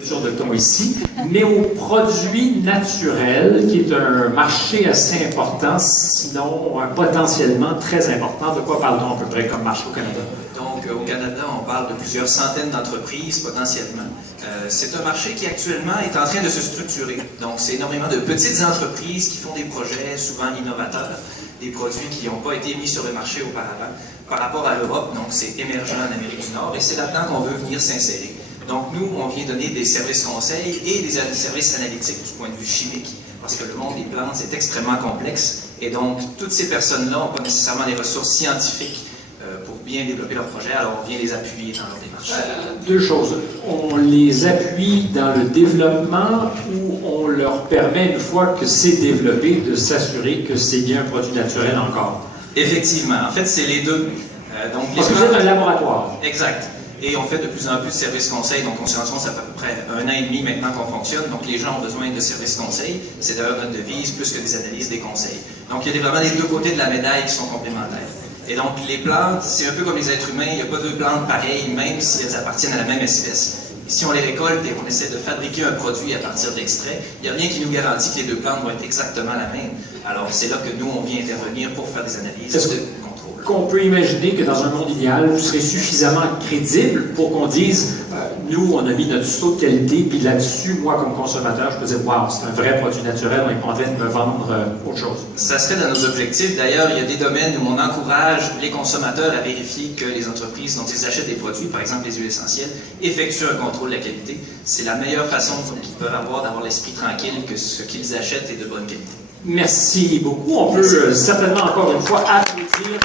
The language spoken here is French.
de ton ici, mais aux produits naturels, qui est un marché assez important, sinon potentiellement très important. De quoi parle-t-on à peu près comme marché au Canada? Donc, au Canada, on parle de plusieurs centaines d'entreprises potentiellement. C'est un marché qui actuellement est en train de se structurer. Donc, c'est énormément de petites entreprises qui font des projets souvent innovateurs, des produits qui n'ont pas été mis sur le marché auparavant. Par rapport à l'Europe, donc c'est émergent en Amérique du Nord et c'est là-dedans qu'on veut venir s'insérer. Donc, nous, on vient donner des services conseils et des services analytiques du point de vue chimique, parce que le monde des plantes est extrêmement complexe. Et donc, toutes ces personnes-là n'ont pas nécessairement les ressources scientifiques pour bien développer leur projet, alors on vient les appuyer dans leur démarche. Deux choses. On les appuie dans le développement ou on leur permet, une fois que c'est développé, de s'assurer que c'est bien un produit naturel encore? Effectivement. En fait, c'est les deux. Parce que vous êtes un laboratoire. Exact. Et on fait de plus en plus de services conseils, donc on se rend compte, ça fait à peu près 1 an et demi maintenant qu'on fonctionne, donc les gens ont besoin de services conseils, c'est d'ailleurs notre devise, plus que des analyses, des conseils. Donc il y a vraiment les deux côtés de la médaille qui sont complémentaires. Et donc les plantes, c'est un peu comme les êtres humains, il n'y a pas deux plantes pareilles, même si elles appartiennent à la même espèce. Si on les récolte et qu'on essaie de fabriquer un produit à partir d'extraits, il n'y a rien qui nous garantit que les deux plantes vont être exactement la même. Alors c'est là que nous, on vient intervenir pour faire des analyses de contrôle. Qu'on peut imaginer que dans un monde idéal, vous serez suffisamment crédible pour qu'on dise nous, on a mis notre saut de qualité, puis là-dessus, moi, comme consommateur, je peux dire waouh, c'est un vrai produit naturel, on n'est pas en train de me vendre autre chose. Ça serait dans nos objectifs. D'ailleurs, il y a des domaines où on encourage les consommateurs à vérifier que les entreprises dont ils achètent des produits, par exemple les huiles essentielles, effectuent un contrôle de la qualité. C'est la meilleure façon qu'ils peuvent avoir d'avoir l'esprit tranquille que ce qu'ils achètent est de bonne qualité. Merci beaucoup. On peut certainement encore une fois applaudir.